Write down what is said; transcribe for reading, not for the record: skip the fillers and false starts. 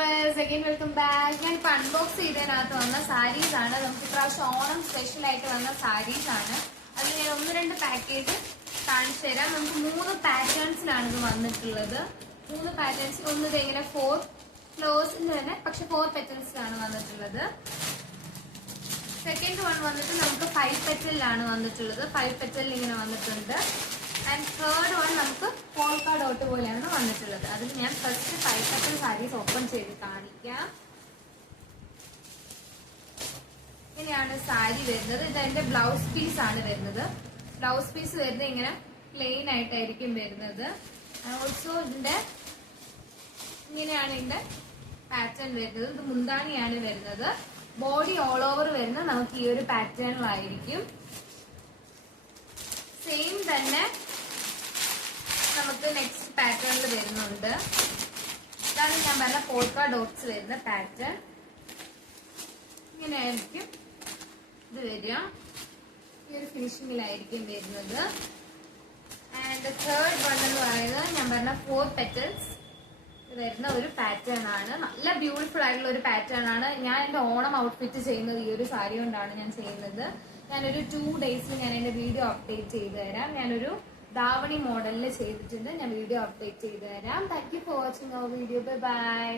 Viewers, again welcome back. ഞാൻ ഇപ്പൊ unbox ചെയ്തതിനകത്ത് വന്ന സാരീസ് ആണ്. നമുക്ക് ഇപ്രാവശ്യം ഓണം സ്പെഷ്യൽ ആയിട്ട് വന്ന സാരീസ് ആണ്. അതിൽ ഞാൻ 1-2 പാക്കേജ് കാണിച്ചു തരാം. നമുക്ക് 3 പാറ്റേൺസിലാണ് ഇത് വന്നിട്ടുള്ളത്. 3 പാറ്റേൺസ്. ഒന്ന് ഇങ്ങനെ 4 ഫ്ലോസിന് തന്നെ, പക്ഷെ 4 പെറ്റൽസിലാണ് വന്നിട്ടുള്ളത്. സെക്കൻഡ് വൺ വന്നിട്ട് നമുക്ക് 5 പെറ്റലിലാണ് വന്നിട്ടുള്ളത്. 5 പെറ്റലിൽ ഇങ്ങനെ വന്നിട്ടുണ്ട്. ആൻഡ് തേർഡ് വൺ നമുക്ക് പോൾക്ക ഡോട്ട് പോലെയാണ് വന്നിട്ടുള്ളത്. അതിൽ ഞാൻ ഫസ്റ്റ് 5 പെറ്റൽ സാരീസ് ഓപ്പൺ ചെയ്ത് കാണിക്കാം. ഇങ്ങനെയാണ് സാരി വരുന്നത്. ഇത് എന്റെ ബ്ലൗസ് പീസ് ആണ് വരുന്നത്. ബ്ലൗസ് പീസ് വരുന്നത് ഇങ്ങനെ പ്ലെയിൻ ആയിട്ടായിരിക്കും വരുന്നത്. ഓൾസോ ഇതിന്റെ ഇങ്ങനെയാണ് ഇതിന്റെ പാറ്റേൺ വരുന്നത്. ഇത് മുന്താണിയാണ് വരുന്നത്. ബോഡി ഓൾ ഓവർ വരുന്നത് നമുക്ക് ഈ ഒരു പാറ്റേണിലായിരിക്കും. സെയിം തന്നെ നമുക്ക് നെക്സ്റ്റ് പാറ്റേണിൽ വരുന്നുണ്ട്. ഇതാണ് ഞാൻ പറഞ്ഞ പോൾക്ക ഡോട്ട്സ് വരുന്ന പാറ്റേൺ. ഇങ്ങനെയായിരിക്കും ഇത് വരിക. ഈ ഒരു ഫിനിഷിങ്ങിലായിരിക്കും വരുന്നത്. ആൻഡ് തേർഡ് വൺ എന്ന് പറയുന്നത് ഞാൻ പറഞ്ഞ 4 പെറ്റൽസ് വരുന്ന ഒരു പാറ്റേൺ ആണ്. നല്ല ബ്യൂട്ടിഫുൾ ആയിട്ടുള്ള ഒരു പാറ്റേൺ ആണ്. ഞാൻ എന്റെ ഓണം ഔട്ട്ഫിറ്റ് ചെയ്യുന്നത് ഈ ഒരു സാരി കൊണ്ടാണ് ഞാൻ ചെയ്യുന്നത്. ഞാനൊരു 2 ഡേയ്സിൽ ഞാൻ എന്റെ വീഡിയോ അപ്ഡേറ്റ് ചെയ്തു തരാം. ഞാനൊരു ധാവണി മോഡലിൽ ചെയ്തിട്ടുണ്ട്. ഞാൻ വീഡിയോ അപ്ഡേറ്റ് ചെയ്തു തരാം. Thank you for watching our video. Bye by.